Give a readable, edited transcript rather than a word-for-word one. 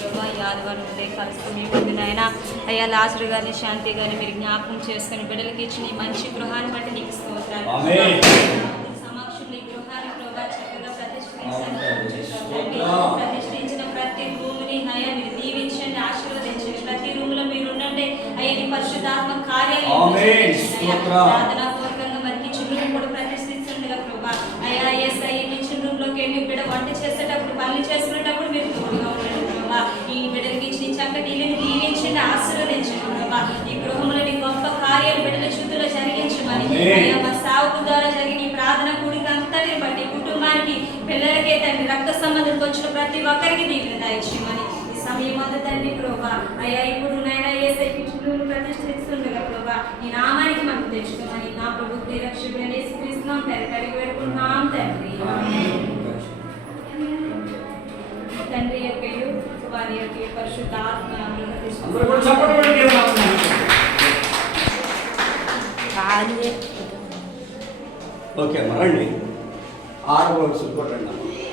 ప్రభావ ఈ ఆదివారం ఉదయం కలుస్తూ మీ ముందు నాయన అయ్యా లాజరు కానీ శాంతి కానీ మీరు జ్ఞాపకం చేసుకుని బిడ్డలకి ఇచ్చిన ఈ మంచి గృహాన్ని బట్టి నీకు స్తోత్రాలు. సమక్షంలో ఈ గృహాన్ని ప్రభావ చక్కగా ప్రతిష్ఠించిన ప్రతి భూమిని అయ్యా మీరు దీవించండి, ఆశీర్వదించండి. ప్రతి రూమ్ లో మీరు ఉండండి అయ్యా, నీ పరిశుద్ధాత్మ కార్యాలు ప్రార్థనాపూర్వకంగా మరి కిచెన్ రూమ్ కూడా ప్రతిష్ఠించండిగా ప్రభా. అయ్యా ఎస్ అయ్యా కిచెన్ రూమ్ లోకి వెళ్ళి బిడ్డ వంట చేసేటప్పుడు పనులు చేసుకునేటప్పుడు మీరు తోడుగా ఉండండి ప్రభా. ఈ బిడ్డలకి ఇచ్చిన చక్కటి ఇల్లుని దీవించండి, ఆశీర్వదించండి ప్రభా. ఈ గృహంలో నీ గొప్ప కార్యాలు బిడ్డల చుట్టూలో జరిగించమని అయ్యా మా సావుకు ద్వారా జరిగిన ఈ ప్రార్థన కూడిక అంతటిని బట్టి కుటుంబానికి పిల్లలకే తండ్రి రక్త సంబంధంతో వచ్చిన ప్రతి ఒక్కరికి దీవెన దయచేయమని ఈ సమయం అంతా తండ్రి ప్రభా. అయ్యా ఇప్పుడు నాయన యేసయ్య కిచెన్ ప్రతిష్ఠిస్తుండగా ప్రభా ఈ నామానికి మనం తెచ్చుకోమని నా ప్రభు రక్షకుడైన యేసుక్రీస్తు నామమున కడిగి వేడుకుంటున్నాం తండ్రి. తండ్రి యొక్కయు వారి యొక్క పరిశుద్ధాత్మ ఓకే మరండి 6 రోజులు కొట్టండి.